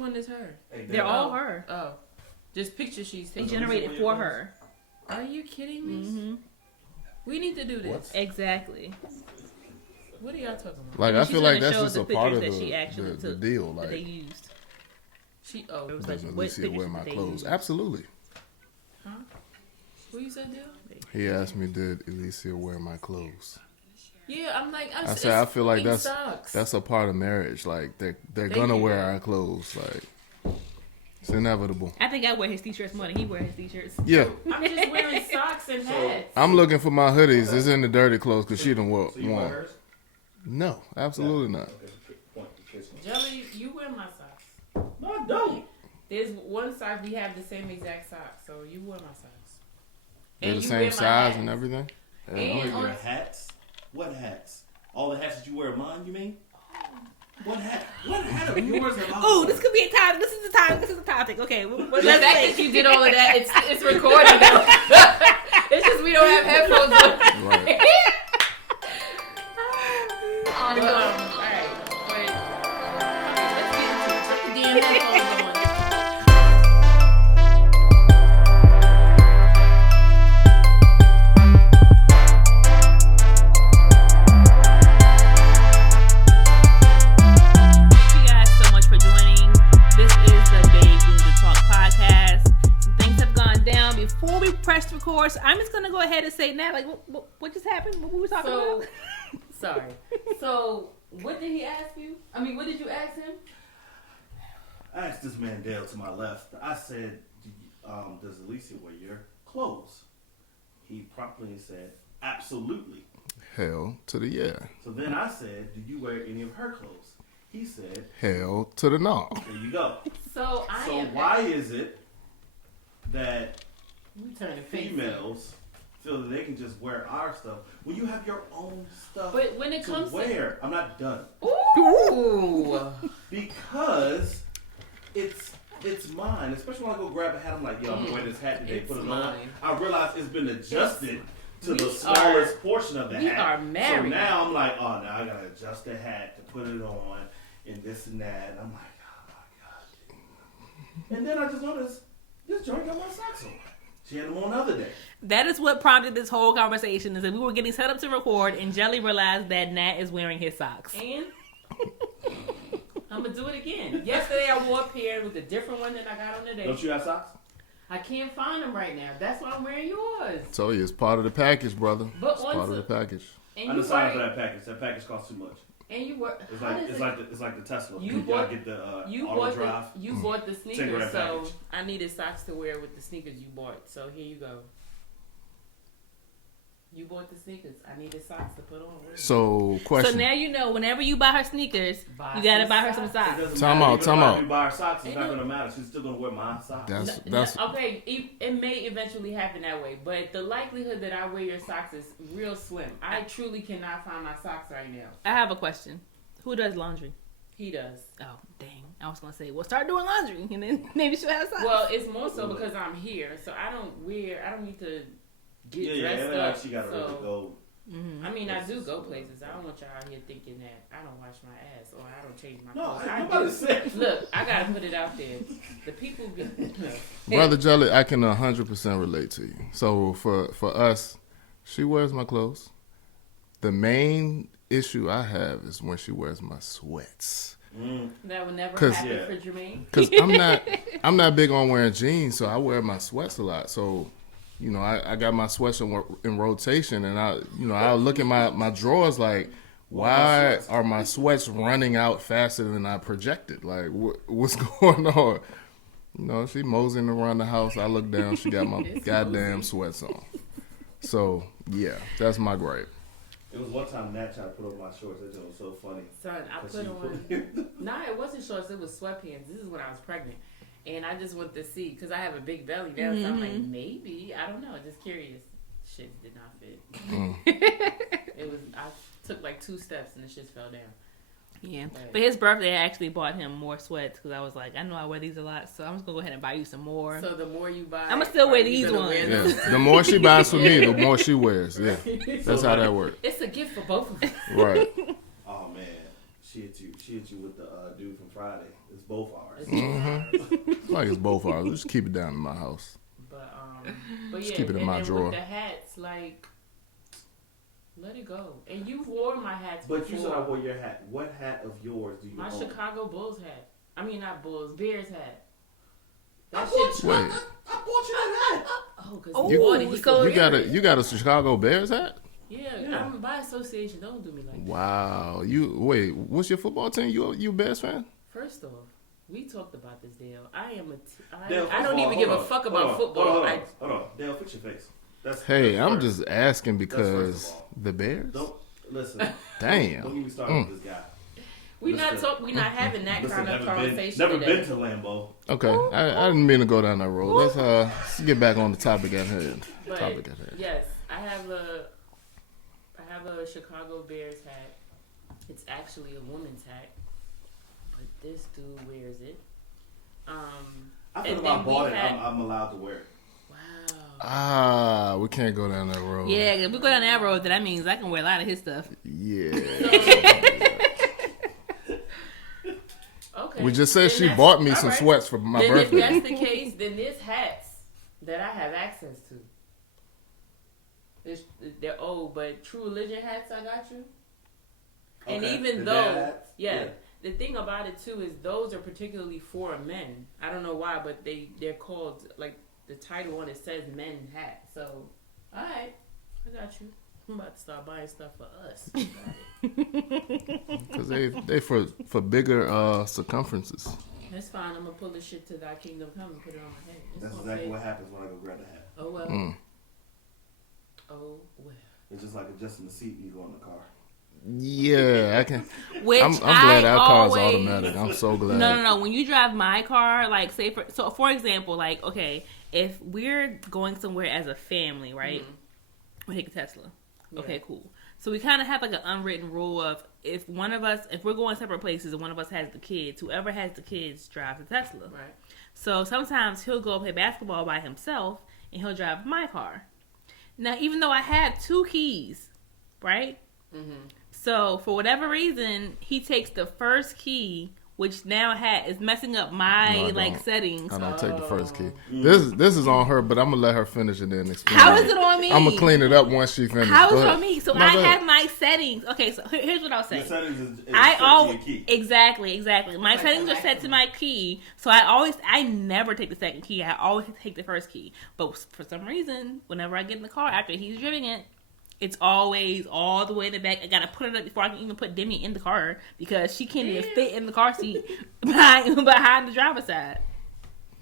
one is her? Hey, They're all her. Oh. Just picture she's They taking. generated for her. Are you kidding me? Mm-hmm. We need to do this. What? Exactly. What are y'all talking about? Like, And I she's feel like gonna that's show just the a part of pictures that she actually the took deal. that they Like, used. It was does like, what Alicia wear pictures my did they clothes? use? Absolutely. huh? What you said, Dale? He asked me, did Alicia wear my clothes? Yeah, I'm like, I said, I feel like sucks. that's a part of marriage. Like, they're gonna you. wear our clothes. Like, it's inevitable. I think I wear his t-shirts more than he wear his t-shirts. Yeah. I'm just wearing socks and hats. I'm looking for my hoodies. It's in the dirty clothes because she done wore So you wear one. hers? No, absolutely not. Okay, point the kiss one. Jelly, you wear my socks. No, I don't. There's one sock we have the same exact sock, so you wear my socks. They're the you same wear my size hats. and everything. And You on- wear hats? What hats? All the hats that you wear are mine, you mean? What hat? What hat of yours are mine? Oh, this could be a time. This is the time. This is the topic. Okay. The fact that you did all of that, it's recorded. It's just we don't have headphones on. Right. All right. Wait. Let's get into it. Put the damn headphones on. Thank you guys so much for joining. This is the Babe Ninja Talk podcast. Some things have gone down before we press record. So I'm just gonna go ahead and say now, like, what just happened? What were we talking about? Sorry. So, what did he ask you? I mean, what did you ask him? I asked this man Dale to my left. I said, does Alicia wear your clothes? He promptly said, absolutely. Hell to the yeah. So then I said, do you wear any of her clothes? He said, Hell to the no. there you go. So So why is it that We turn the face. females feel that they can just wear our stuff when you have your own stuff But when it to comes wear? I'm not done. Ooh. Because it's mine. Especially when I go grab a hat, I'm like, yo, I'm gonna wear this hat today, It's put it on. mine. I realize it's been adjusted to We the are- smallest portion of the we hat. are So married. now I'm like, oh, now I gotta adjust the hat to put it on and this and that. And I'm like, oh my god. And then I just noticed this joint got my socks on. She had them on the other day. That is what prompted this whole conversation. Is that we were getting set up to record, and Jelly realized that Nat is wearing his socks. And I'm gonna do it again. Yesterday I wore a pair with a different one that I got on today. Don't you have socks? I can't find them right now. That's why I'm wearing yours. Told you it's part of the package, brother. But It's part of once- the package. And I you decided for wear. that package. That package costs too much. And you wear. It's how like does it's it- like the it's like the Tesla. You You gotta bought- get the You auto bought drive. you bought the sneakers, $10 so package. I needed socks to wear with the sneakers you bought. So here you go. You bought the sneakers. I needed socks to put on. So, So question. now you know. Whenever you buy her sneakers, Buy you gotta some buy her some socks. It socks. doesn't Time matter. out, Even time if out. we buy her socks, it's Ain't not no- gonna matter. She's still gonna wear my socks. That's Okay. It may eventually happen that way, but the likelihood that I wear your socks is real slim. I truly cannot find my socks right now. I have a question. Who does laundry? He does. Oh, dang. I was going to say, well, start doing laundry, and then maybe she'll have socks. Well, it's more so because I'm here, so I don't need to get Yeah, dressed and up. like she gotta so, really go. Mm-hmm. I mean, I do go places. I don't want y'all out here thinking that I don't wash my ass or I don't change my No, clothes. I nobody do. said. Look, I gotta put it out there. The people be. Brother Jelly, I can 100% relate to you. So for us, she wears my clothes. The main issue I have is when she wears my sweats. That would never 'Cause- happen Yeah. for Jermaine. Cause I'm not big on wearing jeans, so I wear my sweats a lot. So, you know, I got my sweats in rotation, and I look at my drawers like, why are my sweats running out faster than I projected? Like, what's going on? You know, she moseying around the house. I look down, she got my It's goddamn sweats on. So yeah, that's my gripe. It was one time Nat tried to put up my shorts. That was so funny. Son, I 'Cause put she on. Nah, it wasn't shorts. It was sweatpants. This is when I was pregnant, and I just wanted to see because I have a big belly now. So I'm like, maybe I don't know. Just curious. Shit did not fit. It was. I took like 2 steps and the shit fell down. Yeah. Right. But his birthday, I actually bought him more sweats because I was like, I know I wear these a lot, so I'm just going to go ahead and buy you some more. So the more you buy, I'ma still wear are you these gonna ones. wear Yeah, them? the more she buys for me, the more she wears. Yeah, that's how that works. It's a gift for both of us. Right. Oh man, She hit you with the dude from Friday. It's both ours. Like it's both ours. Let's keep it down in my house. But Just yeah, keep it in my and drawer. with the hats, like, let it go. And you wore my hats But before. you said I wore your hat. What hat of yours do you My own? Chicago Bulls hat. I mean, not Bulls, Bears hat. I That bought shit. you. Wait. I bought you that hat. Oh, because Oh, he bought it. He so could wear it. You got a Chicago Bears hat? Yeah, I'm by association. Don't do me like that. Wow. What's your football team? You a Bears fan? First off, we talked about this, Dale. I am Dale, I don't even give a fuck about football. Hold on. Dale, fix your face. Hey, that's I'm first. just asking first because of all. the Bears? Don't listen. Damn. Don't get me started with this guy. we not having that Listen, kind of conversation never today. been to Lambeau. Okay, I didn't mean to go down that road. Let's get back on the topic at hand. But yes, I have a Chicago Bears hat. It's actually a woman's hat, but this dude wears it. I feel and if I then we bought it, had- I'm allowed to wear it. Wow. We can't go down that road. Yeah, if we go down that road, then that means I can wear a lot of his stuff. Yeah. Okay. We just said Then she that's- bought me all some right. sweats for my Then birthday. if that's the case, then there's hats that I have access to. They're old, but True Religion hats I got you. And Okay. even The though, dad hats? yeah, the thing about it too is those are particularly for men. I don't know why, but they're called, like, the title on it says men hat. So, all right, I got you. I'm about to start buying stuff for us. Because they for bigger circumferences. That's fine. I'm gonna pull this shit to Thy Kingdom Come and put it on my head. It's That's gonna exactly fit. what happens when I go grab the hat. Oh well. Mm. Oh well. It's just like adjusting the seat when you go in the car. Yeah, I can. Which I'm glad our car's always- automatic. I'm so glad. No. When you drive my car, like say for example, like okay, if we're going somewhere as a family, right? We take a Tesla. Yeah. Okay, cool. So we kind of have like an unwritten rule of if we're going separate places and one of us has the kids, whoever has the kids drives the Tesla. Right. So sometimes he'll go play basketball by himself and he'll drive my car. Now, even though I have 2 keys, right? Mm-hmm. So for whatever reason, he takes the first key, which now is messing up my No, I don't. settings. I don't take the first key. Mm. This is on her, but I'm gonna let her finish and then explain. How is it on me? I'm gonna clean it up once she finishes. How Go is it ahead. on me? So No, I go ahead. have my settings. Okay, so here's what I'll say. Your settings is I set to always your key. exactly. My Like settings the are set to maximum. my key, so I never take the second key. I always take the first key. But for some reason, whenever I get in the car after he's driving it, it's always all the way in the back. I gotta put it up before I can even put Demi in the car because she can't even fit in the car seat behind the driver's side.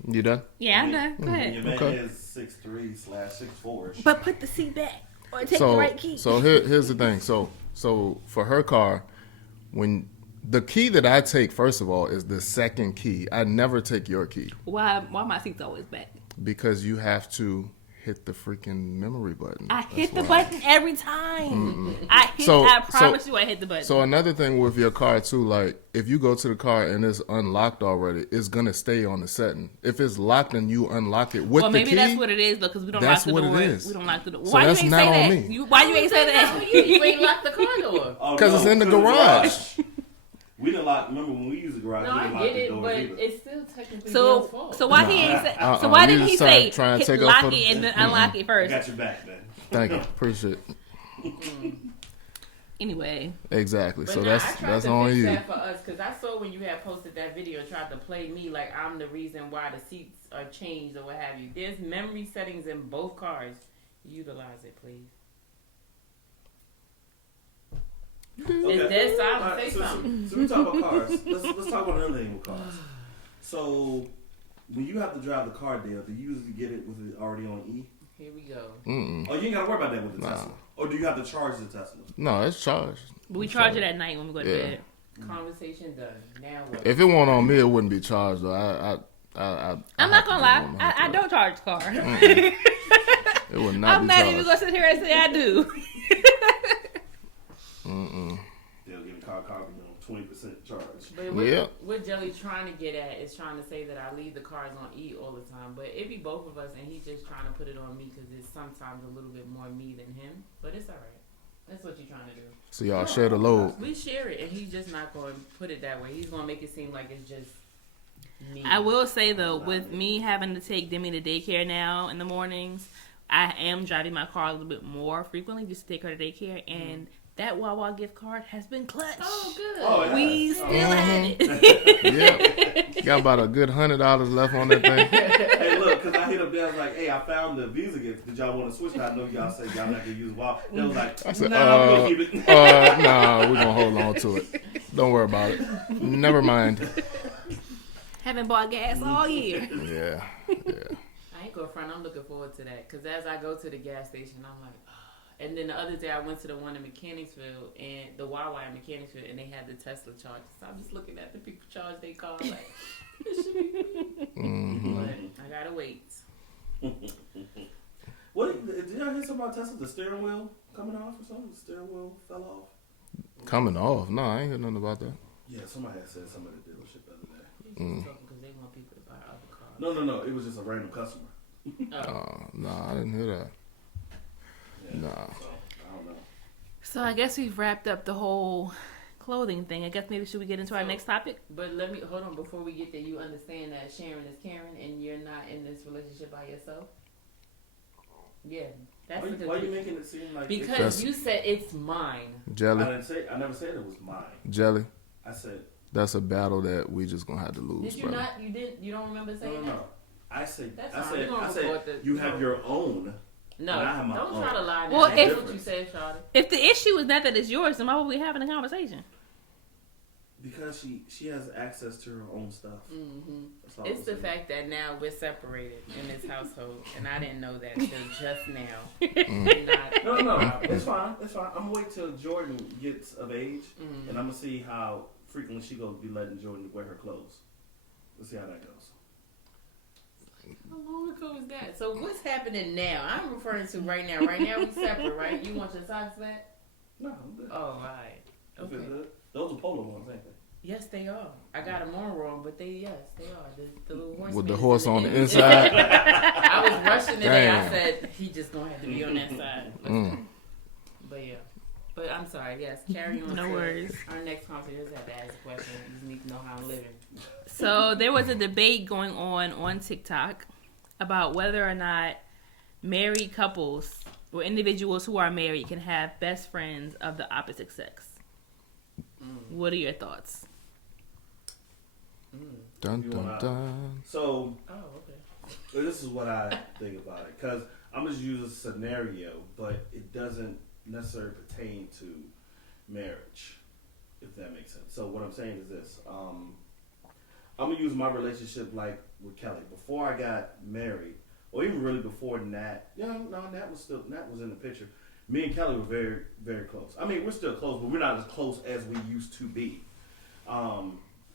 You done? Yeah, I'm done. Go And ahead. your man Okay. is 6'3/6'4". But put the seat back or take the So right key. here's the thing. So for her car, when the key that I take first of all is the second key. I never take your key Why my seat's always back? because you have to hit the freaking memory button. I That's hit the why. button every time. I promise you I hit the button. So another thing with your car too, like if you go to the car and it's unlocked already, it's gonna stay on the setting. If it's locked and you unlock it with well, the maybe key, that's what it is though, because we don't that's lock the what it door. is. We don't lock the door. So Why that's you ain't not say on that? me. Why you ain't say that? You ain't locked the car door. Oh, 'Cause it's in the to garage. We didn't lock. Remember when we used the garage? No, we I didn't lock get the it, doors but either. it's still technically Bill's fault. So why Nah. he ain't say? Uh-uh. So why You didn't he just say trying to hit take lock up for it the- and then unlock it I first? got your back, man. Thank you, appreciate it. Anyway, Exactly. But so nah, I tried that's to on fix you. that for us because I saw when you had posted that video, tried to play me like I'm the reason why the seats are changed or what have you. There's memory settings in both cars. Utilize it, please. Is there silent? Alright, Say so something. So we talk about cars. Let's talk about another thing with cars. So when you have to drive the car, Dale, do you usually get it with it already on E? Here we go. Mm-mm. Oh, you ain't got to worry about that with the Nah. Tesla. Or do you have to charge the Tesla? No, it's charged. but we charge it at night when we go to Yeah. bed. Conversation done. Now what? If it weren't on me, it wouldn't be charged. Though I'm not gonna lie, I don't charge the car. It would not I'm be not charged. even gonna sit here and say I do. Mm-mm. They'll get a car you know, 20% charge. But what, Yeah. what Jelly's trying to get at is trying to say that I leave the cars on E all the time. But it be both of us, and he's just trying to put it on me because it's sometimes a little bit more me than him. But it's all right. That's what you're trying to do. So y'all share the load. We share it, and he's just not going to put it that way. He's going to make it seem like it's just me. I will say though, with me having to take Demi to daycare now in the mornings, I am driving my car a little bit more frequently just to take her to daycare, and that Wawa gift card has been clutch. Oh, good. Oh, yeah. We still have it. Yep. Got about a good $100 left on that thing. Hey, look, because I hit up there, I was like, hey, I found the Visa gift. Did y'all want to switch? I know y'all said y'all not going to use Wow. They was like, I said, nah, I'm going to keep it. nah, we're going to hold on to it. Don't worry about it. Never mind. Haven't bought gas all year. Yeah. I ain't going to front. I'm looking forward to that. Because as I go to the gas station, I'm like, and then the other day I went to the one in Mechanicsville, and the Wawa in Mechanicsville, and they had the Tesla chargers. So I'm just looking at the people charge their car like, this should be me. But I gotta wait. What did y'all hear something about Tesla? The steering wheel coming off or something? The steering wheel fell off? Coming off? No, I ain't heard nothing about that. Yeah, somebody had said somebody at the dealership the other day. Because they want people to buy other cars. No. It was just a random customer. No, I didn't hear that. Yeah, Nah. So, I don't know. So I guess we've wrapped up the whole clothing thing. I guess maybe should we get into our next topic? But let me hold on before we get there. You understand that Sharon is Karen, and you're not in this relationship by yourself. Yeah, that's Why are you making it seem like because you said it's mine. Jelly? I never said it was mine. Jelly? I said That's a battle that we just gonna have to lose, Did you brother. not? You didn't? You don't remember saying no. that? I said That's I fine. said We're gonna I said record the- you have your own. No, And I have my don't own. try to lie. Now. Well, That's if- what you said, Charlotte. If the issue is not that it's yours, then why would we having a conversation? Because she has access to her own stuff. Mm-hmm. That's all It's I'm the saying. fact that now we're separated in this household, and I didn't know that till just now. No. It's fine. It's fine. I'm gonna wait till Jordan gets of age, and I'm gonna see how frequently she gonna be letting Jordan wear her clothes. Let's see how that goes. How long ago was that? So what's happening now? I'm referring to right now. Right now we separate, right? You want your socks back? No, I'm good. Oh, all right. If it's Okay. good. Those are polo ones, ain't they? Yes, they are. I got them on wrong, but they are. The little horse With the is horse on the end. inside. I was rushing today. I Damn. said he just gonna have to be on that side. But yeah. But I'm sorry. Yes, carry on. No to worries. Our next conversation is have to ask a question. You just need to know how I'm living. So there was a debate going on TikTok about whether or not married couples or individuals who are married can have best friends of the opposite sex. What are your thoughts? Dun dun dun. So Oh, okay. this is what I think about it, because I'm just using a scenario, but it doesn't necessarily pertain to marriage, if that makes sense. So what I'm saying is this: I'm gonna use my relationship like with Kelly. Before I got married, or even really before Nat. Nat was in the picture. Me and Kelly were very, very close. I mean, we're still close, but we're not as close as we used to be.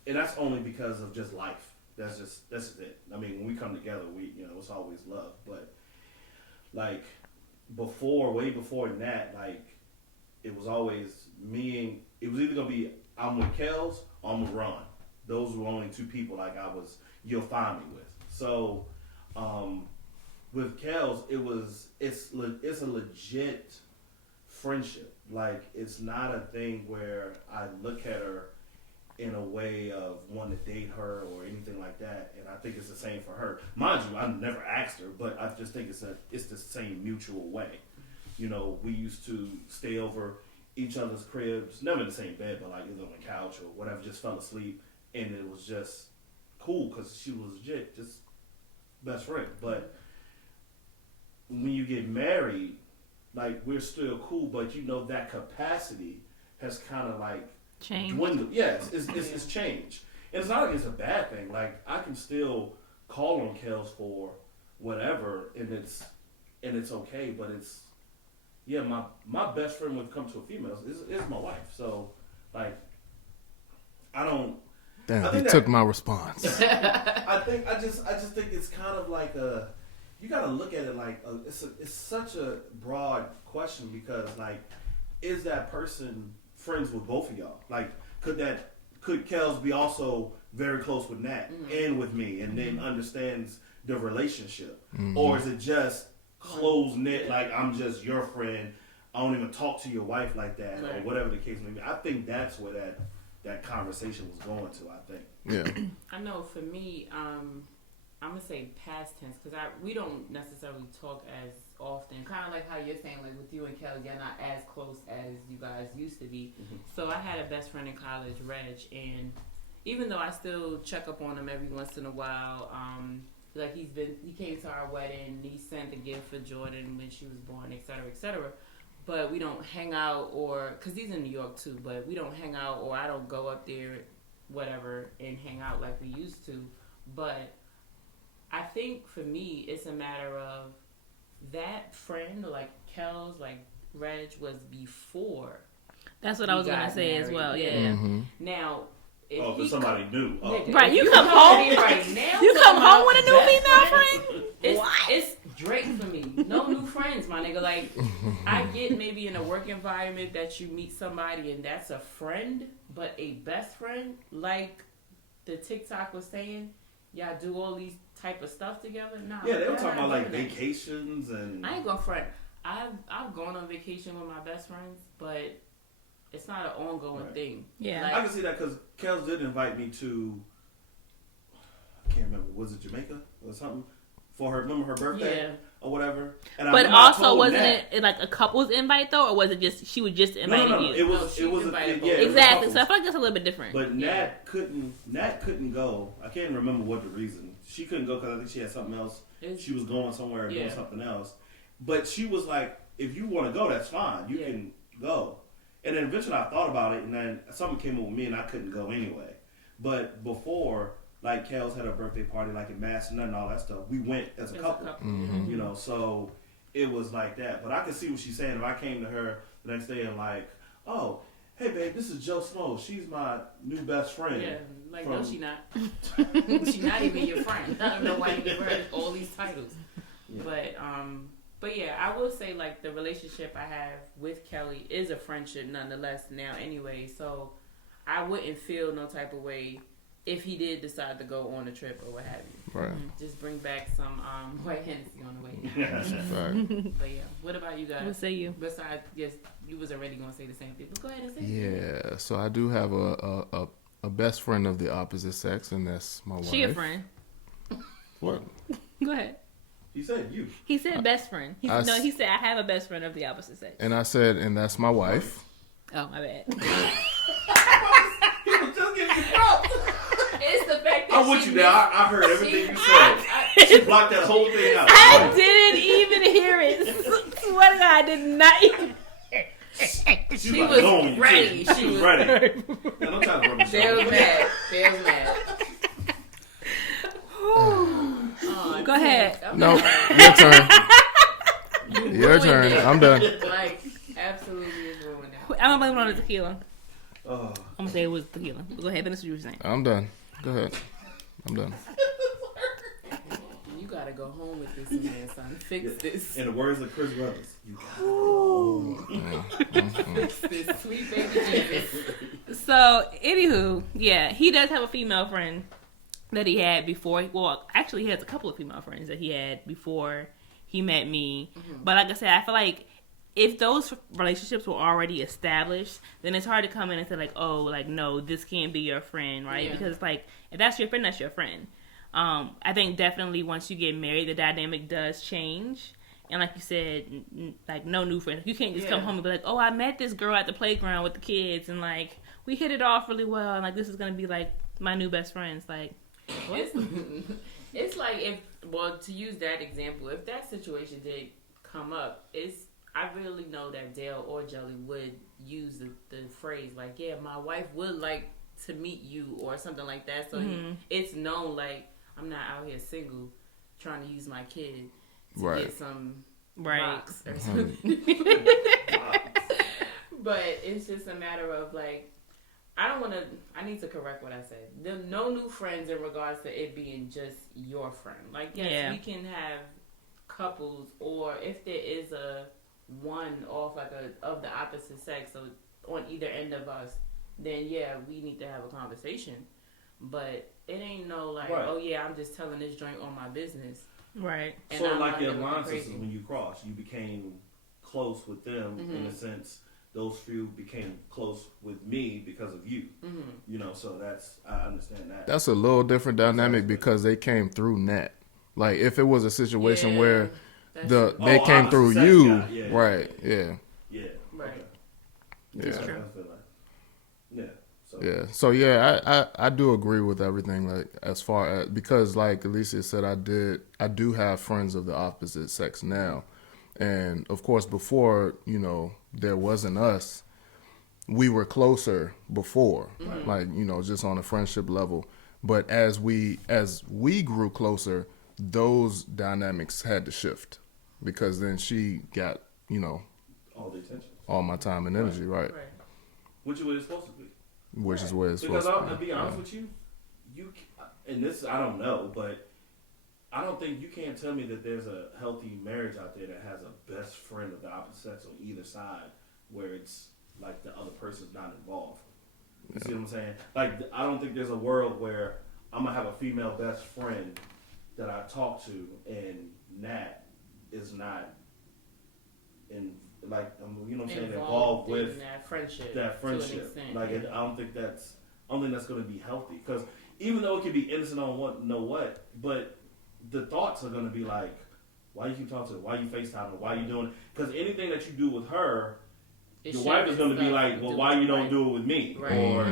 And that's only because of just life. That's it. I mean, when we come together, it's always love. But like way before Nat, like it was always me. It was either gonna be I'm with Kels or I'm with Ron. Those were only two people like you'll find me with. So with Kels, it's a legit friendship. Like it's not a thing where I look at her in a way of wanting to date her or anything like that, and I think it's the same for her. Mind you, I never asked her, but I just think it's the same mutual way. We used to stay over each other's cribs, never in the same bed, but like either on the couch or whatever, just fell asleep, and it was just cool because she was legit, just best friend. But when you get married, like we're still cool, but that capacity has kind of like Change. dwindled. Yes, it's changed. And it's not like it's a bad thing. Like I can still call on Kels for whatever, and it's okay. But my best friend when it comes to a female is my wife. So like I don't. Damn, he took my response. I just think it's kind of like you got to look at it like it's such a broad question, because like is that person friends with both of y'all? Like could Kels be also very close with Nat and with me, and then understands the relationship, or is it just close knit? Like I'm just your friend. I don't even talk to your wife like that, or Right. whatever the case may be. I think that's where that conversation was going to. I think. Yeah. I know for me, I'm gonna say past tense because we don't necessarily talk as often. Kind of like how you're saying, like with you and Kelly, you're not as close as you guys used to be. Mhm. So I had a best friend in college, Reg, and even though I still check up on him every once in a while, like he came to our wedding, he sent a gift for Jordan when she was born, et cetera, et cetera. But we don't hang out, or because he's in New York too, but we don't hang out, or I don't go up there, whatever, and hang out like we used to. But I think for me, it's a matter of that friend, like Kel's, like Reg, was before. That's what I was we gonna got say as married. well. Yeah. Mm-hmm. Now, if Oh, he because somebody knew. Oh. Nigga, Right, if you come home- to me right now, You come talking home about with a new best female friend? It's Drake for me. No new friends, my nigga. Like, I get maybe in a work environment that you meet somebody and that's a friend, but a best friend, like the TikTok was saying, y'all do all these type of stuff together. Nah, Yeah, they were we're talking not about like doing that. vacations and. I ain't gonna front. I've gone on vacation with my best friends, but it's not an ongoing Right. thing. Yeah. Like, I can see that because Kels did invite me to. I can't remember. Was it Jamaica or something? For her, remember her birthday yeah. or whatever. And But remember I also, told wasn't Nat- it like a couple's invite though, or was it just she was just No, inviting no, no. you? It was. No, she it was. invited both. Yeah, it was Exactly. So I couples. feel like that's a little bit different. But Yeah. Nat couldn't go. I can't remember what the reason. She couldn't go because I think she had something else. It's- She was going somewhere doing Yeah. something else. But she was like, if you want to go, that's fine. You Yeah. can go. And then eventually I thought about it, and then something came up with me, and I couldn't go anyway. But before, like, Kels had a birthday party, like in Madison and all that stuff, we went as a couple. Mhm. You know, so it was like that. But I could see what she's saying. If I came to her the next day and like, oh, hey babe, this is Joe Snow. She's my new best friend. Yeah, like no, From- she not. She not even your friend. I don't know why you give her all these titles. Yeah. But yeah, I will say like the relationship I have with Kelly is a friendship nonetheless now anyway. So I wouldn't feel no type of way if he did decide to go on a trip or what have you. Right. Just bring back some white Hennessy on the way. Right. But yeah, what about you What guys? say you? Besides, yes, you was already gonna say the same thing. But go ahead and say it. Yeah. So I do have a best friend of the opposite sex, and that's my wife. She a friend. What? Go ahead. He said you. He said best friend. He I no, s- he said I have a best friend of the opposite sex. And I said, and that's my wife. Oh my bad. He was just giving you props. It's the fact that I'm with she you now. I heard everything you said. I- She blocked that whole thing out. I didn't even hear it. Swear to God, I did not even. She was going, ready. She was ready. Oh, And I'm trying to rub the Dale was shoulder. mad. Dale was mad. Oh, Go ahead. I'm No, mad. your turn. You Your ruined turn. it. I'm done. Like, absolutely is ruined it. I'm gonna blame it on the tequila. Oh. I'm gonna say it was tequila. Go ahead, finish what you were saying. I'm done. Go ahead. I'm done. You gotta go home with this man, son. Fix this. In the words of Chris Brothers, you got Fix this. Sweet baby Jesus. So, anywho, yeah, he does have a female friend that he had before. Well, actually, he has a couple of female friends that he had before he met me. But like I said, I feel like if those relationships were already established, then it's hard to come in and say like, oh, like no, this can't be your friend, right? Yeah. Because like if that's your friend, that's your friend. I think definitely once you get married, the dynamic does change. And like you said, like no new friends. You can't just come Yeah. home and be like, oh, I met this girl at the playground with the kids, and like we hit it off really well, and like this is gonna be like my new best friends. Like, what? It's like if, well, to use that example, if that situation did come up, I really know that Dale or Jelly would use the phrase like, yeah, my wife would like to meet you or something like that. So it's known like I'm not out here single trying to use my kid to Right. get some Right. rocks or something. But it's just a matter of like, I need to correct what I said. No new friends in regards to it being just your friend. Like, yes, Yeah. we can have couples, or if there is a one off like of the opposite sex, so on either end of us, then yeah, we need to have a conversation. But it ain't no like, Right. oh yeah, I'm just telling this joint on my business. Right. And sort of I'm like not your gonna go alliances crazy. when you crossed. You became close with them in a sense. Those few became close with me because of you. You know, so I understand that. That's a little different dynamic because they came through Nat. Like if it was a situation where they came through you, right? Yeah. Yeah. Right. Okay. Yeah. I feel like, yeah. So. Yeah. So yeah, I do agree with everything. Like as far as because like Alicia said, I do have friends of the opposite sex now, and of course before there wasn't us, we were closer before, like just on a friendship level. But as we grew closer, those dynamics had to shift because then she got all the attention, all my time and energy, right? Which is what it's supposed to be. Which is where it's because supposed to be. Because I'll be honest with you, and this I don't know, but I don't think you can't tell me that there's a healthy marriage out there that has a best friend of the opposite sex on either side, where it's like the other person's not involved. You see what I'm saying? Like I don't think there's a world where I'm gonna have a female best friend that I talk to, and Nat is not in. Like you know what I'm saying, involved with that friendship. Like I don't think that's going to be healthy because even though it could be innocent on what, but the thoughts are going to be like, why you keep talking to her? Why you FaceTime her? Why you doing? Because anything that you do with her, your wife is going to be like, well, why you don't do it with me, or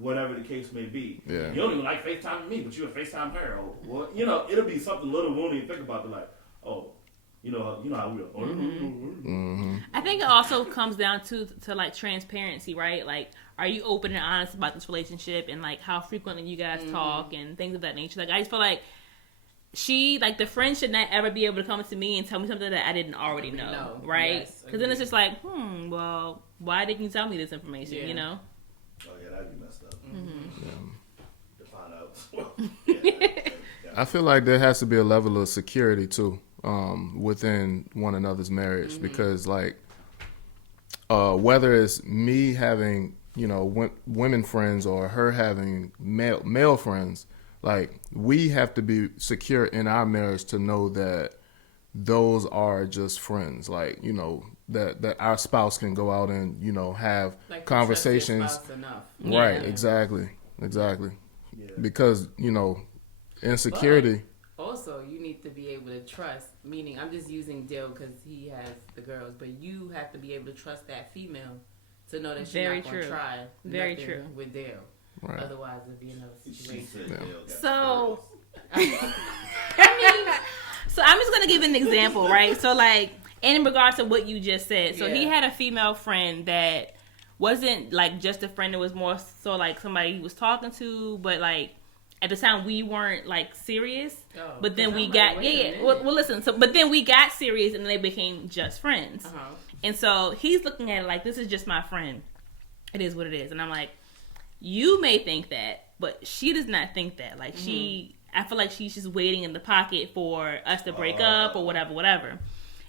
whatever the case may be. Yeah. You don't even like FaceTiming me, but you would FaceTime her, or it'll be something little we don't even think about, but like, oh. You know how we are. I think it also comes down to like transparency, right? Like, are you open and honest about this relationship and like how frequently you guys talk and things of that nature? Like, I just feel like the friend should not ever be able to come to me and tell me something that I didn't already know, right? Because then it's just like, well, why didn't you tell me this information? You know? Oh yeah, that'd be messed up. To find out. I feel like there has to be a level of security too. Within one another's marriage because like whether it's me having women friends or her having male friends, like we have to be secure in our marriage to know that those are just friends, like that our spouse can go out and have like conversations, right? Exactly because insecurity. Also, you need to be able to trust, meaning I'm just using Dale because he has the girls, but you have to be able to trust that female to know that she's not going to try nothing with Dale. Right. Otherwise, it'd be another situation. So, so I'm just going to give an example, right? So, like, in regards to what you just said, so he had a female friend that wasn't, like, just a friend. It was more so, like, somebody he was talking to, but, like, at the time we weren't like serious, but then we got Well, listen. So, but then we got serious, and then they became just friends. And so he's looking at it like this is just my friend. It is what it is. And I'm like, you may think that, but she does not think that. Like I feel like she's just waiting in the pocket for us to break up or whatever.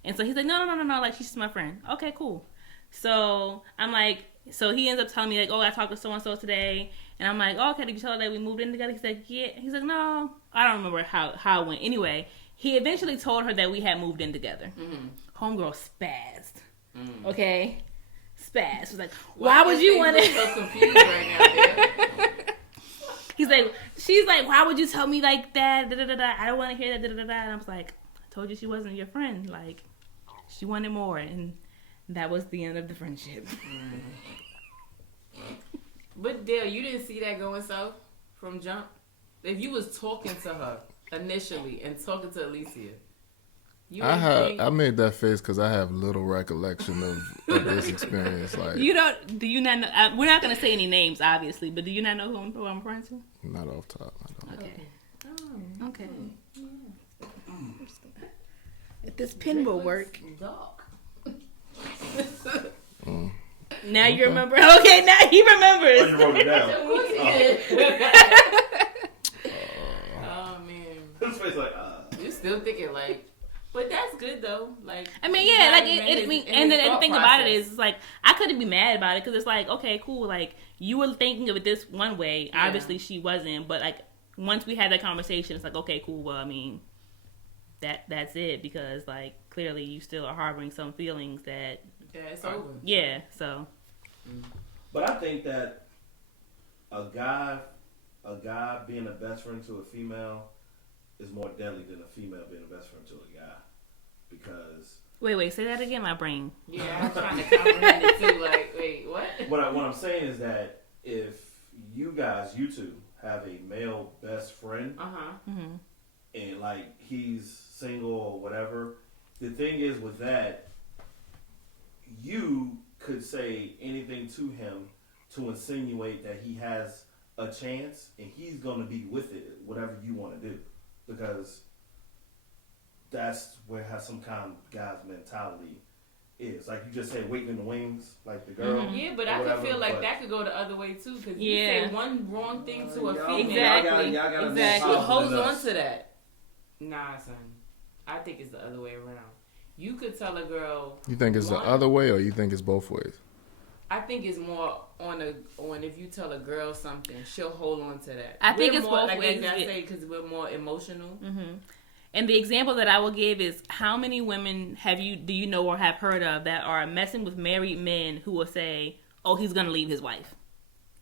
And so he's like, no. Like she's just my friend. Okay, cool. So I'm like, so he ends up telling me like, oh, I talked to so and so today. And I'm like, oh, okay, did you tell her that we moved in together? He's like, yeah. He's like, no, I don't remember how it went. Anyway, he eventually told her that we had moved in together. Homegirl spazzed. Okay? Spazzed. Was like, why would you want to... so confused right now, She's like, why would you tell me like that? I don't want to hear that. And I was like, I told you she wasn't your friend. Like, she wanted more. And that was the end of the friendship. But Dale, you didn't see that going south from jump? If you was talking to her initially and talking to Alicia, I made that face because I have little recollection of this experience. Like, do you not know? We're not going to say any names, obviously, but do you not know who I'm referring to? Not off top. I don't. Okay. If this pin will work. Now you remember. Okay, now he remembers. Oh, you wrote it down. Oh man. His face like, You still thinking like, but that's good though. Like, I mean, yeah, like and the thing about it is, it's like I couldn't be mad about it because it's like, okay, cool. Like you were thinking of it this one way. Obviously, she wasn't. But like once we had that conversation, it's like, okay, cool. Well, I mean, that's it, because like clearly you still are harboring some feelings that it's over. Yeah, so. But I think that a guy being a best friend to a female is more deadly than a female being a best friend to a guy, because. Wait, say that again. My brain. Yeah, I'm trying to comprehend it too. Like, wait, what? What I'm saying is that if you two, have a male best friend, and like he's single or whatever, the thing is with that, you could say anything to him to insinuate that he has a chance, and he's gonna be with it, whatever you want to do, because that's where some kind of guy's mentality is. Like you just said, waiting in the wings, like the girl. Yeah, but I could feel like that could go the other way too, because you say one wrong thing to a female, Exactly. She holds on to that. Nah, son. I think it's the other way around. You could tell a girl. You think it's the other way, or you think it's both ways? I think it's more on if you tell a girl something, she'll hold on to that. I think it's more, both like ways. I say, because we're more emotional. And the example that I will give is, how many women do you know or have heard of that are messing with married men who will say, "Oh, he's gonna leave his wife."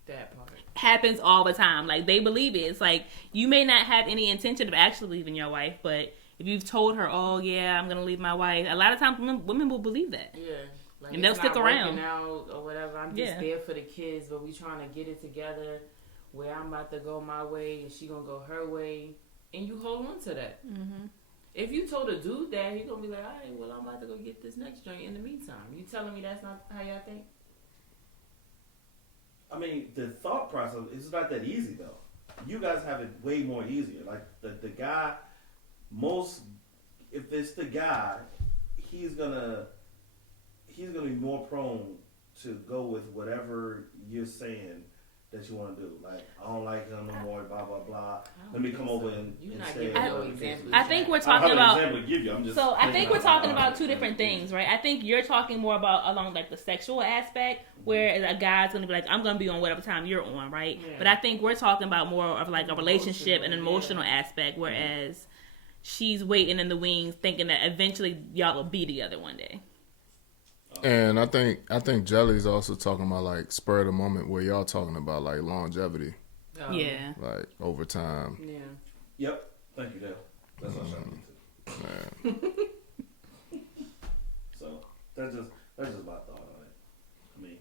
That part happens all the time. Like, they believe it. It's like, you may not have any intention of actually leaving your wife, but if you've told her, "Oh yeah, I'm gonna leave my wife," a lot of times women will believe that. Yeah. Like, and they'll stick around. Out or whatever. I'm just there for the kids, but we trying to get it together. Where I'm about to go my way and she gonna go her way, and you hold on to that. If you told a dude that, he gonna be like, "All right, well, I'm about to go get this next joint in the meantime." You telling me that's not how y'all think? I mean, the thought process is not that easy though. You guys have it way more easier. Like the guy, if it's the guy, he's gonna be more prone to go with whatever you're saying that you want to do. Like, I don't like him no more, blah blah blah. Let me come over and stay. I think we're talking about. Example to give you. I'm just so I think we're talking about two different things, right? I think you're talking more about along like the sexual aspect, where a guy's gonna be like, "I'm gonna be on whatever time you're on," right? Yeah. But I think we're talking about more of like a relationship, an emotional aspect, whereas she's waiting in the wings, thinking that eventually y'all will be together one day. And I think Jelly's also talking about like spur of the moment, where y'all talking about like longevity. Yeah. Like over time. Yeah. Yep. Thank you, Dale. That's what I'm trying to do. So that's just my thought on it. I mean,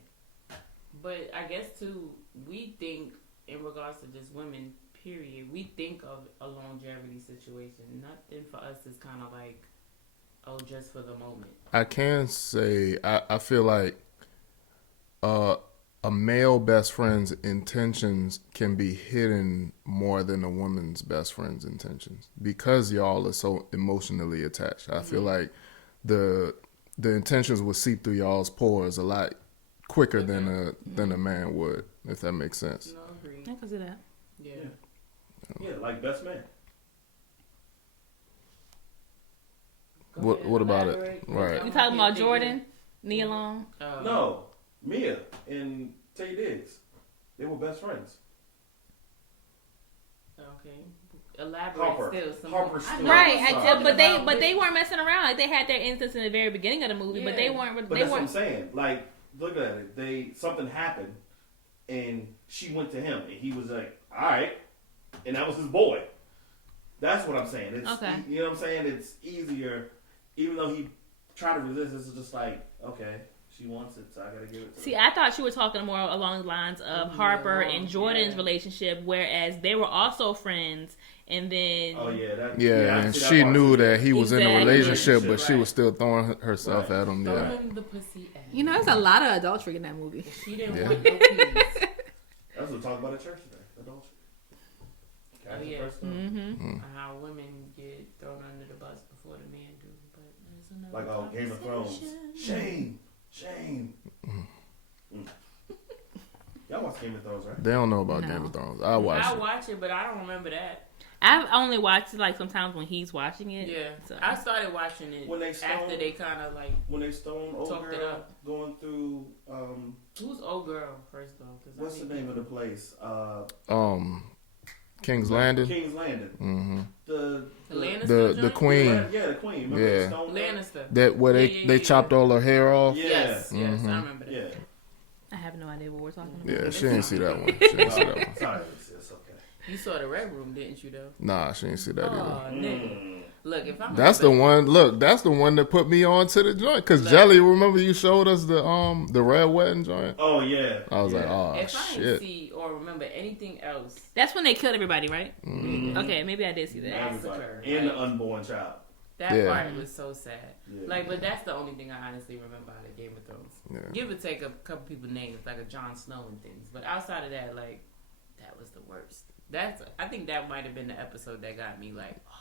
but I guess too, we think in regards to just women, period. We think of a longevity situation. Nothing for us is kind of like, oh, just for the moment. I can say I feel like a male best friend's intentions can be hidden more than a woman's best friend's intentions, because y'all are so emotionally attached. I feel like the intentions will seep through y'all's pores a lot quicker than a man would, if that makes sense. No, agreed. I can see that. Yeah, like best man. What about it? Right. You talking about Jordan, Nia Long? No, Mia and Tay Diggs. They were best friends. Okay. Elaborate Harper still. Right, but they weren't messing around. Like, they had their instance in the very beginning of the movie, but they weren't. But that's what I'm saying. Like, look at it. Something happened, and she went to him, and he was like, "All right," and that was his boy. That's what I'm saying. It's, okay. You know what I'm saying? It's easier, even though he tried to resist. It's just like, okay, she wants it, so I gotta give it to her. See, I thought you were talking more along the lines of Harper and Jordan's relationship, whereas they were also friends, and then and she knew that he was in a relationship, but she was still throwing herself at him. Throwing the pussy at him. You know, there's a lot of adultery in that movie. She didn't want no peace. That's what we talk about at church today. Adultery. Oh yeah. How women get thrown under the bus before the man do, but there's another like Game of Thrones. Shame. Y'all watch Game of Thrones, right? They don't know about Game of Thrones. I watch it, but I don't remember that. I've only watched it like sometimes when he's watching it. Yeah, so. I started watching it after they kind of like when they stoned old girl going through. Who's old girl first though? What's the name of the place? King's Landing. King's Landing. Atlanta. Lannister. the joint? queen. Yeah, the queen. Remember Yeah. the stone there? Lannister. That where they chopped all her hair off. Yeah. Yes, I remember that. Yeah. I have no idea what we're talking about. Yeah, she didn't see that one. She didn't see that one. Sorry, it's okay. You saw the Red Room, didn't you? Though. Nah, she didn't see that either. Oh, nigga. Look, if I'm That's the one. Look, that's the one that put me on to the joint. Cause Jelly, remember you showed us the red wedding joint. Oh yeah. I was like, oh If I didn't shit. see or remember anything else, That's when they killed everybody, right? Mm-hmm. Okay, maybe I did see that. massacre. And like, the unborn child. that Yeah. part was so sad. Yeah. Like, but that's the only thing I honestly remember out of Game of Thrones. Yeah. Give or take a couple people names, like a Jon Snow and things. But outside of that, like, that was the worst. I think that might have been the episode that got me like, oh.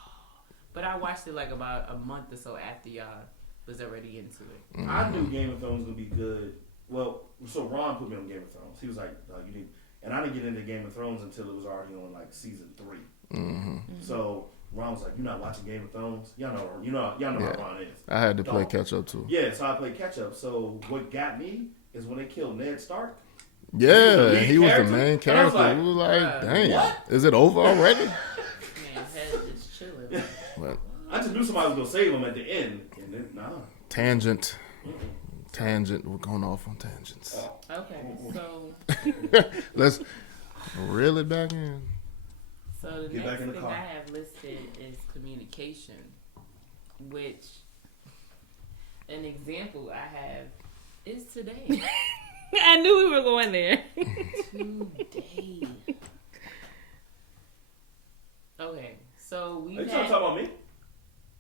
But I watched it like about a month or so after y'all was already into it. Mm-hmm. I knew Game of Thrones was gonna be good. Well, so Ron put me on Game of Thrones. He was like, "You need," and I didn't get into Game of Thrones until it was already on like season 3. Mm-hmm. So Ron was like, "You're not watching Game of Thrones? Y'all know Yeah. how Ron is." I had to play Dog. catch up too. Yeah, so I played catch up. So what got me is when they killed Ned Stark. Yeah, He he was was the the main main character? character. And I was We like, was like, dang, what? is it over already? Man, head just chilling. But I just knew somebody was gonna save him at the end, and then nah. tangent. We're going off on tangents. Okay, so Let's reel it back in. so the Get back next in the thing car. I have listed is communication, which an example I have is today. I knew we were going there. Today. Okay, so we Are you trying had to talk about me?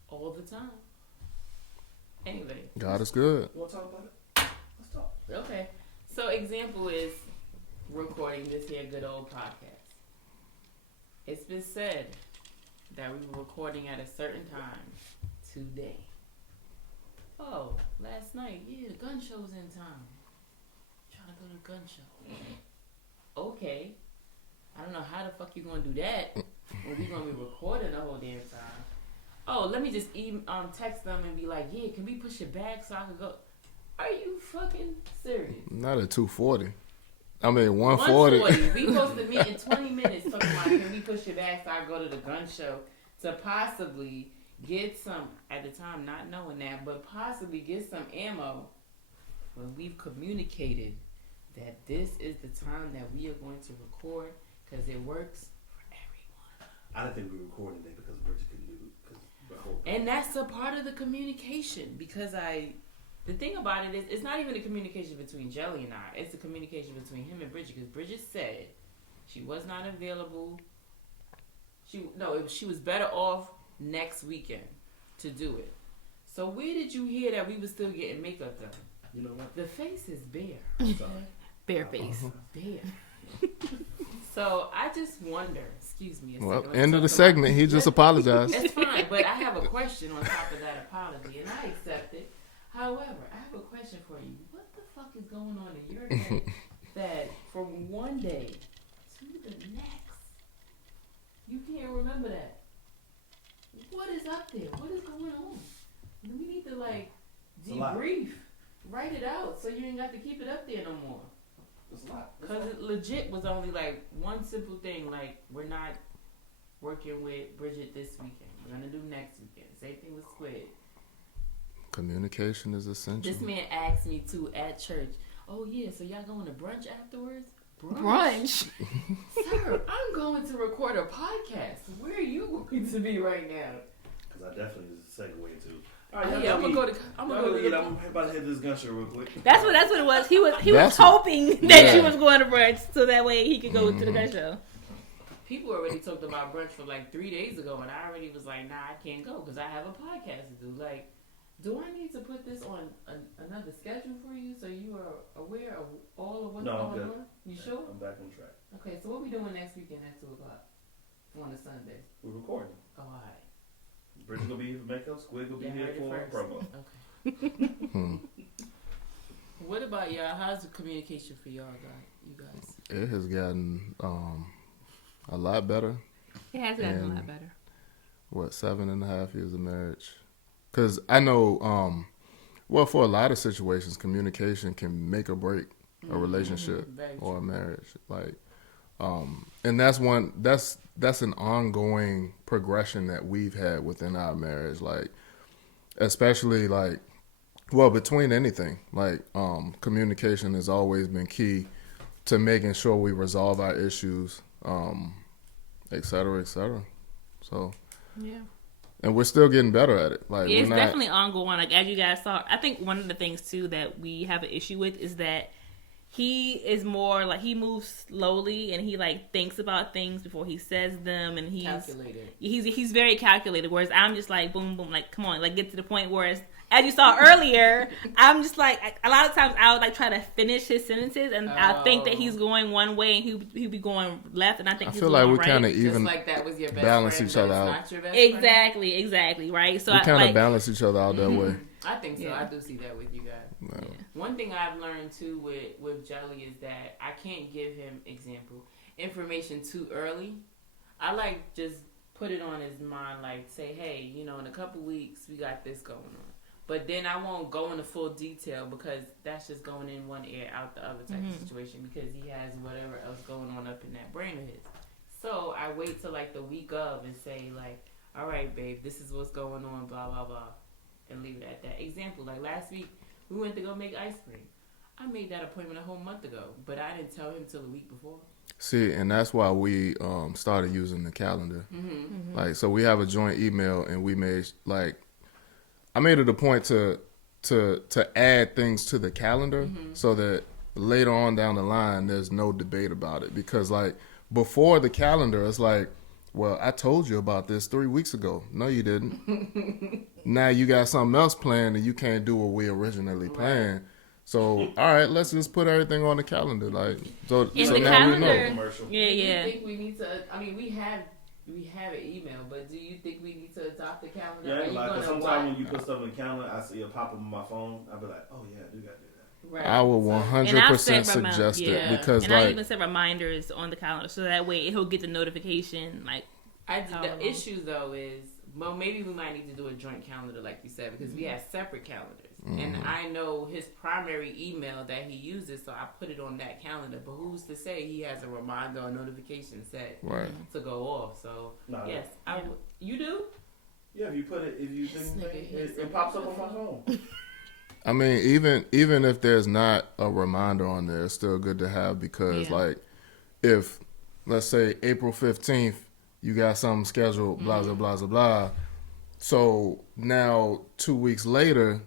all the time. Anyway, God is good. You want to talk about it? Let's talk. okay. So example is recording this here good old podcast. It's been said that we were recording at a certain time today. Oh, last night, yeah, the gun show's in town. Trying to go to the gun show. Okay. I don't know how the fuck you gonna do that when we gonna be recording the whole damn time. Oh, let me just text them and be like, yeah, can we push it back so I can go? Are you fucking serious? Not at 2:40. I mean 1:40. 1:40. We supposed to meet in 20 minutes talking about can we push it back so I go to the gun show to possibly get some, at the time not knowing that, but possibly get some ammo when we've communicated that this is the time that we are going to record because it works for everyone. I didn't think we were recording today because Bridget couldn't do it. And that's a part of the communication because the thing about it is it's not even the communication between Jelly and I. It's the communication between him and Bridget because Bridget said she was not available. She was better off next weekend to do it. So where did you hear that we were still getting makeup done? You know what? The face is bare. Sorry. Bare face. Bare. So I just wonder, excuse me. a Well, second, let me end of talk the to my- segment. He just apologized. It's fine, but I have a question on top of that apology, and I accept it. However, I have a question for you. What the fuck is going on in your head that from one day to the next, you can't remember that? What is up there? What is going on? We need to It's a lot. debrief, write it out, so you ain't got to keep it up there no more. It's a lot. Cause it legit was only like one simple thing. Like we're not working with Bridget this weekend. We're gonna do next weekend. Same thing with Squid. Communication is essential. This man asked me too at church. Oh yeah, so y'all going to brunch afterwards? Brunch. Sir, I'm going to record a podcast. Where are you going to be right now? Because I definitely is a segue to. All Oh, right, yeah, I'm gonna go to. I'm gonna go to. eat. I'm about to hit this gun show real quick. That's what it was. He was That's- hoping that yeah. she was going to brunch so that way he could go to the gun show. People already talked about brunch for like 3 days ago, and I already was like, nah, I can't go because I have a podcast to do. Like, do I need to put this on another schedule for you so you are aware of all of what's No, I'm going good. on? You sure? I'm back on track. Okay, so what we doing next weekend at 2 o'clock on a Sunday? We're recording. Oh, all right. Bridget gonna be here for makeup. Squid gonna be Yeah, here heard it for first. promo. Okay. What about y'all? How's the communication for y'all, you guys? It has gotten a lot better. It has gotten a And- lot better. What, 7.5 years of marriage? Because I know, well, for a lot of situations, communication can make or break a relationship Very or a marriage. Like, And that's an ongoing progression that we've had within our marriage, like especially like, well, between anything, like communication has always been key to making sure we resolve our issues, et cetera, et cetera. So Yeah. and we're still getting better at it. Like It's we're not, definitely ongoing. Like as you guys saw, I think one of the things too that we have an issue with is that he is more like he moves slowly and he like thinks about things before he says them, and Calculated. he's very calculated. Whereas I'm just like boom boom, like come on, like get to the point. Whereas as you saw earlier, I'm just like a lot of times I would like try to finish his sentences, and I think that he's going one way and he'll be going left, and I think I he's feel going like we right. kind of Just even like that was your best balance friend, each but other it's out. not your best friend. Exactly, right. So we I kind of like, balance each other out that way. I think so. Yeah. I do see that with you guys. No. One thing I've learned too with Jelly is that I can't give him information too early. I like just put it on his mind, like say, hey, in a couple weeks we got this going on. But then I won't go into full detail because that's just going in one ear out the other type of situation, because he has whatever else going on up in that brain of his. So I wait till like the week of and say like, all right, babe, this is what's going on, blah, blah, blah, and leave it at that. Example, like last week, we went to go make ice cream. I made that appointment a whole month ago, but I didn't tell him till the week before. See, and that's why we started using the calendar. Like, so we have a joint email, and we made like, I made it a point to add things to the calendar so that later on down the line there's no debate about it. Because like before the calendar, it's like, well, I told you about this 3 weeks ago. No, you didn't. Now you got something else planned and you can't do what we originally planned. So, all right, let's just put everything on the calendar. Like, so In so the now we calendar. know. Commercial. yeah, Do yeah. you think we need to? I mean, we have an email, but do you think we need to adopt the calendar? Yeah, Are you like gonna sometimes watch- when you put stuff in the calendar, I see it pop up on my phone. I'll be like, oh yeah, I do gotta do that. Right. I would And I've 100% set suggest yeah. it because and I like even set reminders on the calendar so that way he'll get the notification. Like, The issue though is, well, maybe we might need to do a joint calendar, like you said, because we have separate calendars, and I know his primary email that he uses, so I put it on that calendar. But who's to say he has a reminder or notification set right. to go off? So No, yes, you do. Yeah, if you put it, if you This think nigga is it pops up on my phone. I mean, even if there's not a reminder on there, it's still good to have because, like, if let's say April 15th, you got something scheduled, blah blah blah blah blah. So now 2 weeks later,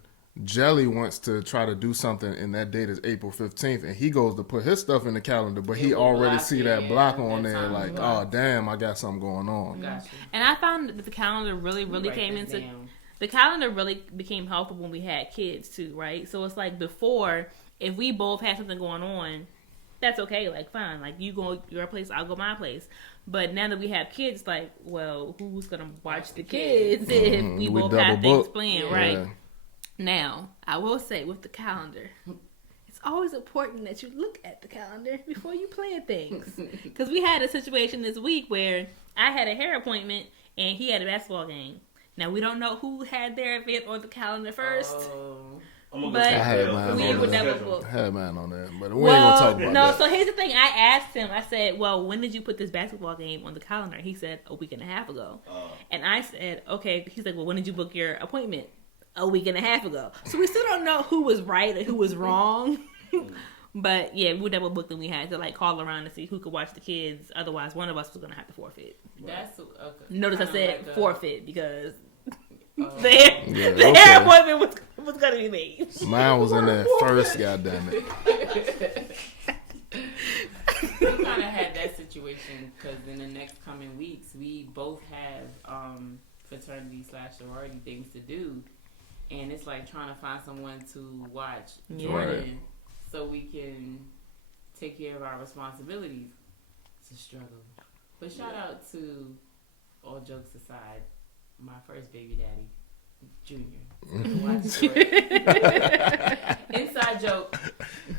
Jelly wants to try to do something, and that date is April 15th, and he goes to put his stuff in the calendar, but he will already block see it, that block yeah, on that there, time like, block. oh damn, I got something going on. Gotcha. and I found that the calendar really Write came this into down. the calendar really became helpful when we had kids too, right? So it's like before, if we both had something going on, that's okay, like fine, like you go your place, I'll go my place. But now that we have kids, like, well, who's gonna watch the kids if we We both double have things book. planned, Yeah. right? Yeah. Now, I will say with the calendar, it's always important that you look at the calendar before you plan things. Because we had a situation this week where I had a hair appointment and he had a basketball game. Now, we don't know who had their event on the calendar first. Oh. I'm gonna But go check I had it out. mine we on would there. never book. I had mine on there, but we ain't gonna talk about no, that. so here's the thing. I asked him, I said, well, when did you put this basketball game on the calendar? He said, a week and a half ago. And I said, okay. He's like, well, when did you book your appointment? A week and a half ago. So we still don't know who was right or who was wrong. But yeah, we double booked and we had to like call around to see who could watch the kids. Otherwise, one of us was going to have to forfeit. That's okay. Notice I Kinda said like a- forfeit because Yeah, the hair okay. appointment was going to be made. Mine was in there first, goddammit. We kind of had that situation because in the next coming weeks, we both have fraternity/sorority things to do, and it's like trying to find someone to watch Yeah. Jordan Right. so we can take care of our responsibilities. It's a struggle, but shout out to, all jokes aside, my first baby daddy, Junior. Watch for it. Inside joke.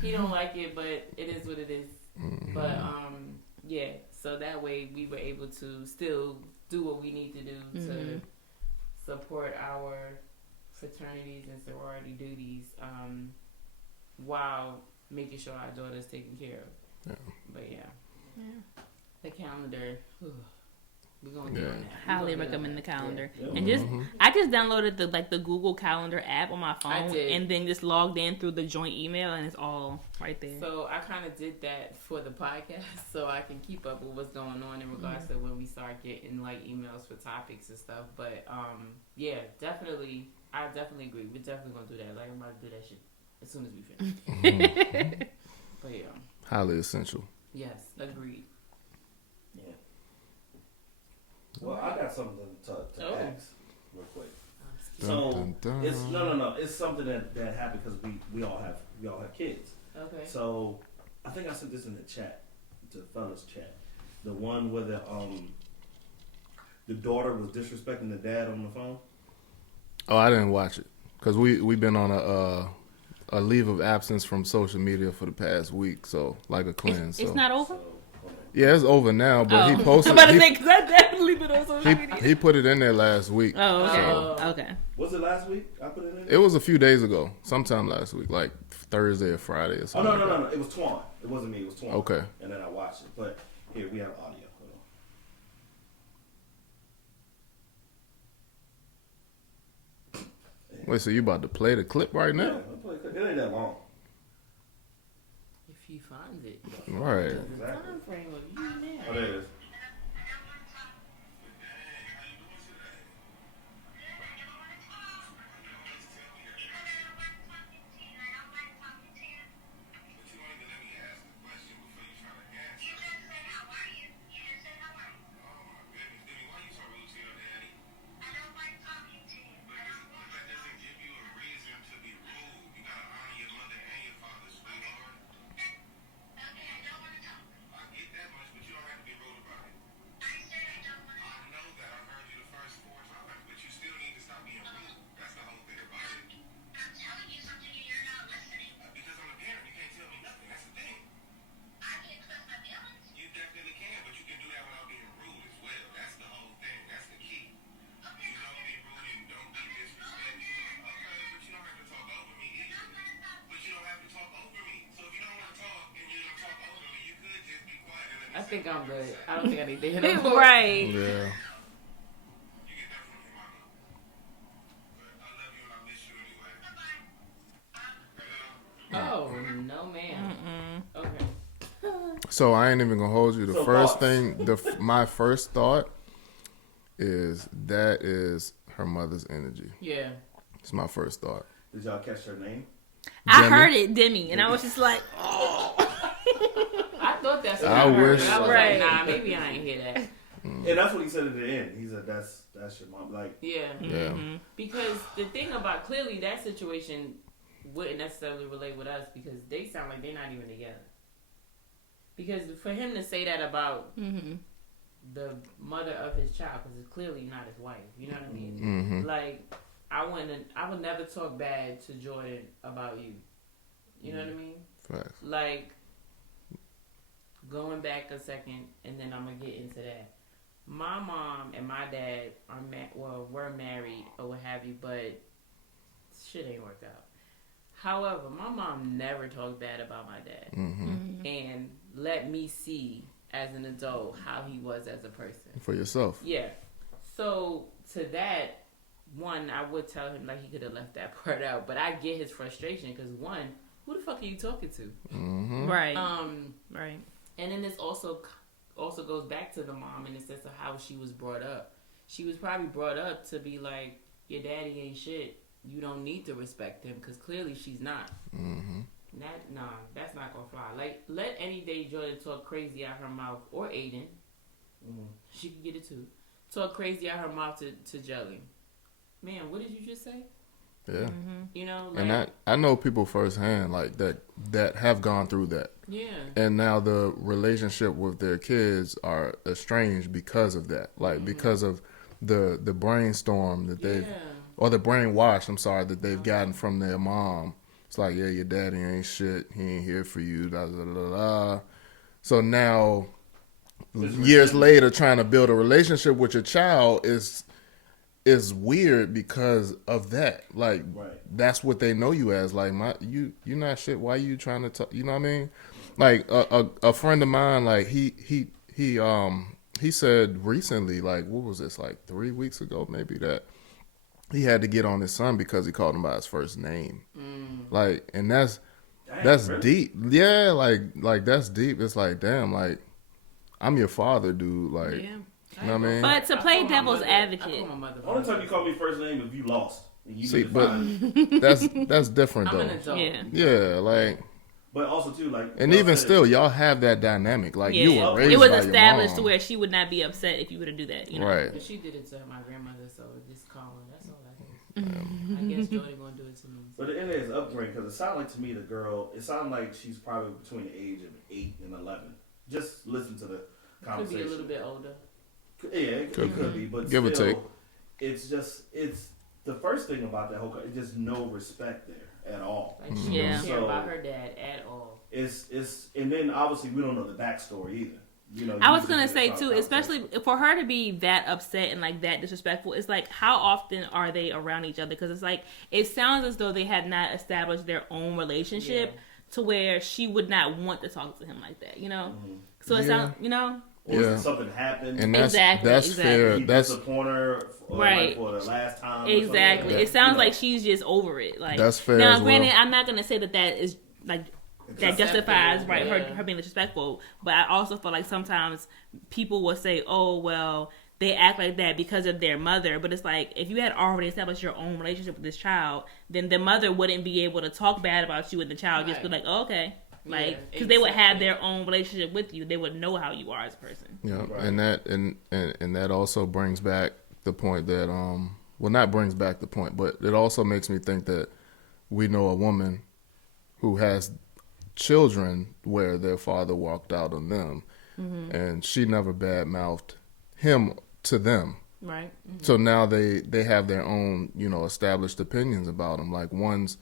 He don't like it, but it is what it is. But yeah, so that way we were able to still do what we need to do to support our fraternities and sorority duties, while making sure our daughter's taken care of. Yeah. But yeah. The calendar. We're gonna get Yeah. on that. Highly recommend the calendar. Yeah. And I just downloaded the Google Calendar app on my phone did. and then just logged in through the joint email and it's all right there. So I kind of did that for the podcast, so I can keep up with what's going on in regards to when we start getting like emails for topics and stuff. But yeah, definitely, I definitely agree. We're definitely gonna do that. Like I'm about to do that shit as soon as we finish. But yeah, Highly essential. yes, agreed. Yeah. Well, I got something to Oh. ask real quick. Dun, So dun, dun. it's no. It's something that happened because we all have kids. Okay. So I think I sent this in the chat, the fellas chat, the one where the daughter was disrespecting the dad on the phone. Oh, I didn't watch it because we've been on a leave of absence from social media for the past week, so like a cleanse. It's so. not over? So, hold on. Yeah, it's over now, but he I'm posted. about to say, because I definitely been on social media. He put it in there last week. Oh, okay. Oh. Okay. Was it last week? I put it in. It was a few days ago, sometime last week, like Thursday or Friday or Oh something. no! It was Twan. It wasn't me. It was Twan. Okay. And then I watched it. But here we have audio. Hold on. Wait, so you about to play the clip right Yeah, now? I'll play it. It ain't that long. If he finds it, Right. the Exactly. time frame of you now. Oh, there it is. I think I'm good. I don't think I need to hit him. Right. Yeah. Oh no, man. Okay. So I ain't even gonna hold you. The So first thoughts? thing, my first thought is that is her mother's energy. Yeah. It's my first thought. Did y'all catch her name? I Demi? heard it, Demi, and I was just like, I thought that's what I I heard. wish But I was so. like, nah, maybe I ain't hear that. And that's what he said at the end. He said, "That's your mom." Like, Yeah. Yeah. Because the thing about clearly that situation wouldn't necessarily relate with us because they sound like they're not even together. Because for him to say that about the mother of his child, because it's clearly not his wife, you know what I mean? Mm-hmm. Like, I would never talk bad to Jordan about you. You know what I mean? Facts. Like, going back a second, and then I'm gonna get into that. My mom and my dad were married or what have you, but shit ain't worked out. However, my mom never talked bad about my dad Mm-hmm. and let me see as an adult how he was as a person. For yourself. Yeah. So to that, one, I would tell him like he could have left that part out, but I get his frustration because one, who the fuck are you talking to? Mm-hmm. right, Right. And then this also goes back to the mom in the sense of how she was brought up. She was probably brought up to be like, your daddy ain't shit. You don't need to respect him because clearly she's not. Mm-hmm. That's not gonna fly. Like, let any day Jordan talk crazy out her mouth, or Aiden, she can get it too. Talk crazy out her mouth to Jelly. Man, what did you just say? Yeah. You know, like, And I know people firsthand like that have gone through that. yeah, And now the relationship with their kids are estranged because of that. Like because of the brainstorm that they've yeah. or the brainwash, I'm sorry, that they've gotten from their mom. It's like, yeah, your daddy ain't shit. He ain't here for you. Da, da, da, da. So now, years later, trying to build a relationship with your child is weird because of that. Like, Right. that's what they know you as. Like, you're not shit. Why you trying to talk? You know what I mean? Like a friend of mine, like he he said recently, like what was this, like 3 weeks ago, maybe, that he had to get on his son because he called him by his first name. Like, and that's really? deep. Yeah, like that's deep. It's like, damn, like I'm your father, dude. Like, Yeah. you know what I mean? But to play devil's I advocate, call my mother. Only time you call me first name if you lost. And you See, can but define- that's different I'm an though. adult. yeah. Yeah, like, but also too, like, and y'all even said still, y'all have that dynamic. Like, Yeah. you were raised It was by your established to mom. where she would not be upset if you were to do that. You know? Right. But she did it to my grandmother, so just call her. That's all I think. I guess Jordan gonna do it to me. But the end is upbringing because it sounded like to me the girl. It sounded like she's probably between the age of 8 and 11. Just listen to the Could be conversation. a little bit older. Yeah, it could be, but Give or still, take. it's the first thing about that whole. It's just no respect there at all. Like she Yeah. don't care So- about her dad at all. It's and then obviously we don't know the backstory either. You know, I you was just gonna get a say talk too, conversation. especially for her to be that upset and like that disrespectful. It's like, how often are they around each other? Because it's like it sounds as though they had not established their own relationship to where she would not want to talk to him like that. You know, so it Yeah. sounds, you know, Or Yeah. something happened. And that's Exactly. fair. he That's disappointed her Right. like for the last time. or exactly. something. It sounds You know. like she's just over it. Like That's fair Now, as granted, well. I'm not gonna say that is like that Acceptable, justifies right yeah. her being disrespectful, but I also feel like sometimes people will say, "Oh, well, they act like that because of their mother," but it's like if you had already established your own relationship with this child, then the mother wouldn't be able to talk bad about you and the child. Just be Right. like, oh, "Okay," like Yeah, because they would have exactly. their own relationship with you. They would know how you are as a person. Yeah, Right. and that and that also brings back the point that well, not brings back the point, but it also makes me think that we know a woman who has children where their father walked out on them, and she never badmouthed him to them. Right. So now they have their own, established opinions about him. Like one's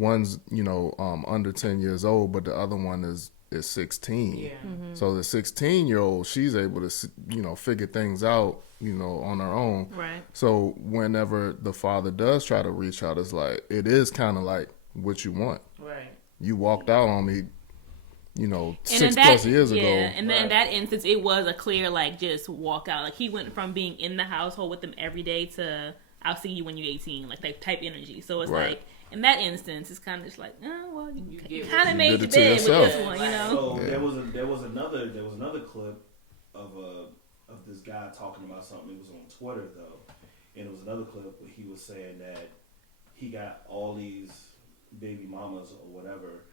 under 10 years old, but the other one is 16. Yeah. So the 16-year-old, she's able to, figure things out, on her own. Right. So whenever the father does try to reach out, it's like, it is kind of like what you want. Right. You walked out on me, And 6+ years ago. And then in Right. that instance, it was a clear, like, just walk out. Like, he went from being in the household with them every day to, I'll see you when you're 18, like, that type energy. So it's Right. like, in that instance, it's kind of just like, oh, well, you get kind what of you made did your it to bed with yourself. this one, you know? So Yeah. there was another clip of this guy talking about something. It was on Twitter though, and it was another clip where he was saying that he got all these baby mamas or whatever,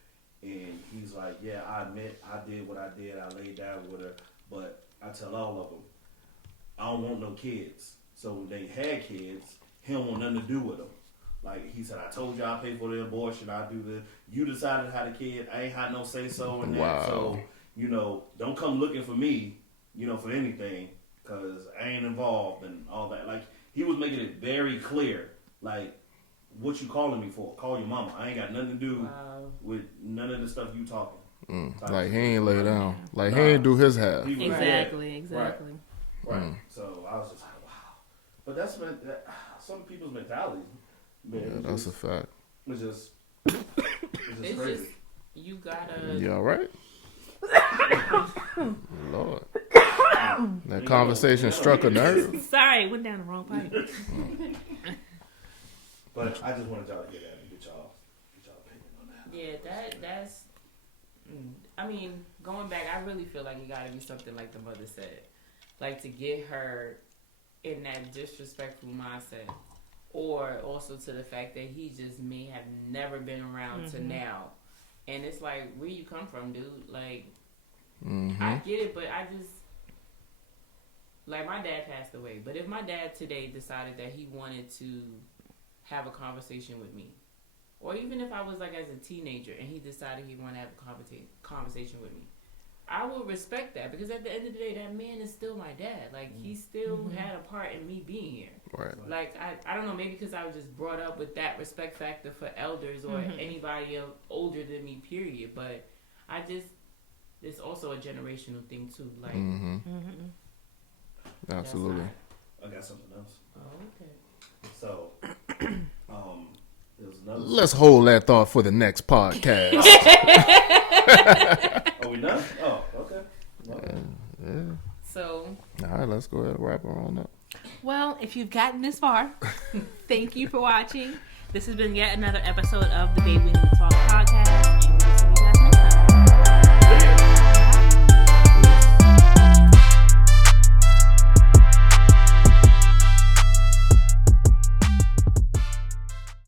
and he's like, yeah, I admit I did what I did. I laid down with her, but I tell all of them, I don't want no kids. So when they had kids, he don't want nothing to do with them. Like he said, I told you I pay for the abortion. I do this. You decided to have the kid. I ain't had no say so in that. Wow. So don't come looking for me, for anything, because I ain't involved and all that. Like he was making it very clear, like what you calling me for? Call your mama. I ain't got nothing to do Wow. with none of the stuff you talking. Like he ain't lay down. Like he Nah. ain't do his half. He was Exactly, exactly. Right. So I was just like, wow. But that's some people's mentality. Man, Yeah, that's a fact. it's just It's crazy. just you gotta. You all right? Lord. You That know, conversation struck a nerve. Sorry, went down the wrong pipe. But I just wanted y'all to get that and get y'all opinion on that. Yeah, that's. I mean, going back, I really feel like it got to be something like the mother said, like to get her in that disrespectful mindset, or also to the fact that he just may have never been around to now, and it's like, where you come from, dude? Like, I get it, but I just. Like, my dad passed away, but if my dad today decided that he wanted to have a conversation with me, or even if I was like as a teenager and he decided he wanted to have a conversation with me, I would respect that, because at the end of the day, that man is still my dad. Like, he still had a part in me being here. Right. Like, I don't know, maybe because I was just brought up with that respect factor for elders or anybody older than me, period. But I just, it's also a generational thing too. Like, that's Absolutely. not- I got something else. Oh, okay. So, there was another. Let's hold that thought for the next podcast. Are we done? Oh, okay. Okay. right, let's go ahead and wrap her on up. Well, if you've gotten this far, thank you for watching. This has been yet another episode of the Baby We Need to Talk podcast.